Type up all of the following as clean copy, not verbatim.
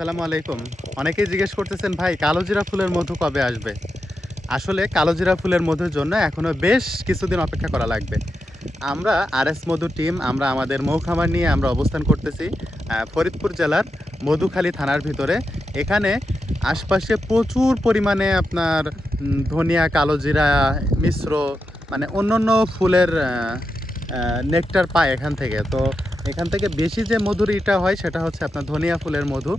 আসসালামু আলাইকুম। অনেকেই জিজ্ঞেস করতেছেন ভাই কালোজিরা ফুলের মধু কবে আসবে? আসলে কালোজিরা ফুলের মধুর জন্য এখনো বেশ কিছুদিন অপেক্ষা করা লাগবে। আমরা আরএস মধু টিম আমরা আমাদের মৌখামার নিয়ে আমরা অবস্থান করতেছি ফরিদপুর জেলার মধুখালী থানার ভিতরে। এখানে আশপাশে প্রচুর পরিমাণে আপনার ধনিয়া, কালোজিরা মিশ্র মানে অন্যান্য ফুলের নেকটার পায় এখান থেকে। তো এখান থেকে বেশি যে মধুরিটা হয় সেটা হচ্ছে আপনার ধনিয়া ফুলের মধু।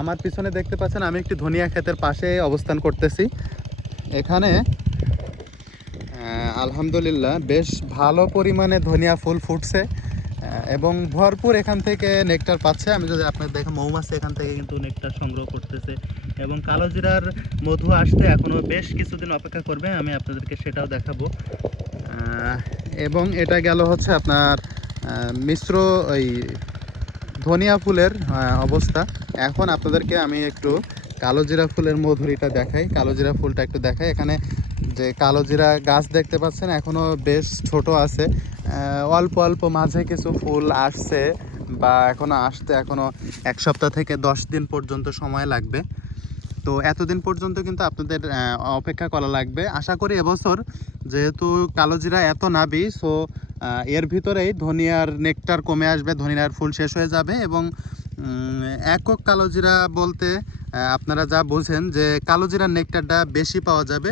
আমার পিছনে দেখতে পাচ্ছেন আমি একটি ধনিয়া ক্ষেতের পাশে অবস্থান করতেছি। এখানে আলহামদুলিল্লাহ বেশ ভালো পরিমাণে ধনিয়া ফুল ফুটছে এবং ভরপুর এখান থেকে নেকটার পাচ্ছে। আমি যদি আপনার দেখেন মৌমাছি এখান থেকে কিন্তু নেকটার সংগ্রহ করতেছে এবং কালোজিরার মধু আসতে এখনও বেশ কিছুদিন অপেক্ষা করবে, আমি আপনাদেরকে সেটাও দেখাবো। এবং এটা গেল হচ্ছে আপনার মিশ্র ওই ধনিয়া ফুলের অবস্থা। এখন আপনাদেরকে আমি একটু কালোজিরা ফুলের মধুরিটা দেখাই, কালোজিরা ফুলটা একটু দেখাই। এখানে যে কালোজিরা গাছ দেখতে পাচ্ছেন এখনও বেশ ছোট আছে, অল্প অল্প মাঝে কিছু ফুল আসছে বা এখনও আসতে এখনও 1 সপ্তাহ থেকে 10 দিন পর্যন্ত সময় লাগবে। তো এতদিন পর্যন্ত কিন্তু আপনাদের অপেক্ষা করা লাগবে। আশা করি এবছর যেহেতু কালোজিরা এত নাবি, সো এর ভিতরেই ধনিয়ার নেকটার কমে আসবে, ধনিয়ার ফুল শেষ হয়ে যাবে এবং একক কালোজিরা বলতে আপনারা যা বোঝেন যে কালোজিরার নেকটারটা বেশি পাওয়া যাবে,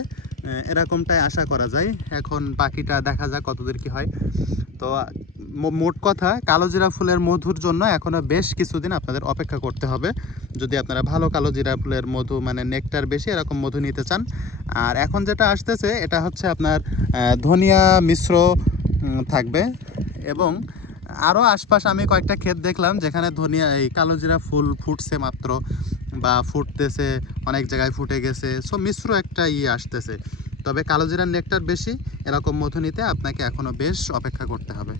এরকমটাই আশা করা যায়। এখন বাকিটা দেখা যাক কতদূর কি হয়। তো মোট কথা কালোজিরা ফুলের মধুর জন্য এখনও বেশ কিছুদিন আপনাদের অপেক্ষা করতে হবে যদি আপনারা ভালো কালোজিরা ফুলের মধু মানে নেকটার বেশি এরকম মধু নিতে চান। আর এখন যেটা আসতেছে এটা হচ্ছে আপনার ধনিয়া মিশ্র থাকবে এবং আরও আশপাশ আমি কয়েকটা ক্ষেত দেখলাম যেখানে ধনিয়া এই কালোজিরা ফুল ফুটছে মাত্র বা ফুটতেছে, অনেক জায়গায় ফুটে গেছে। সো মিশ্র একটা আসতেছে, তবে কালোজিরার নেকটার বেশি এরকম মধু নিতে আপনাকে এখনও বেশ অপেক্ষা করতে হবে।